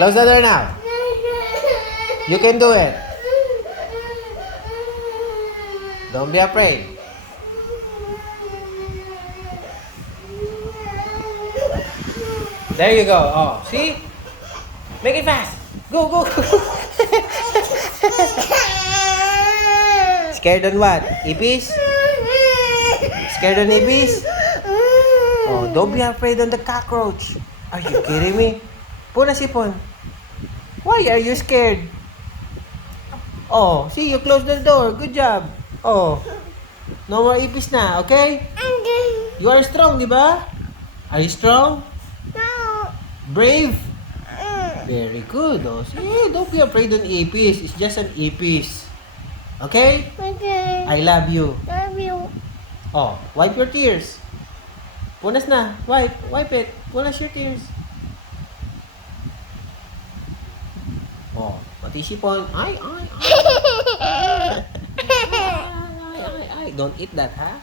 Close the door now. You can do it. Don't be afraid. There you go. Oh, see? Make it fast. Go, go, go. Scared on what? Ipis? Scared on ipis? Oh, don't be afraid on the cockroach. Are you kidding me? Puna sipon. Why are you scared? Oh, see, you close the door. Good job. Oh, no more ipis na, okay? You are strong, di ba? Are you strong? Brave? Very good. Oh, see, don't be afraid on ipis. It's just an ipis. Okay? Okay. I love you. Love you. Oh, wipe your tears. Punas na. Wipe it. Punas your tears. Oh, pati sipon. Ay. Don't eat that, ha?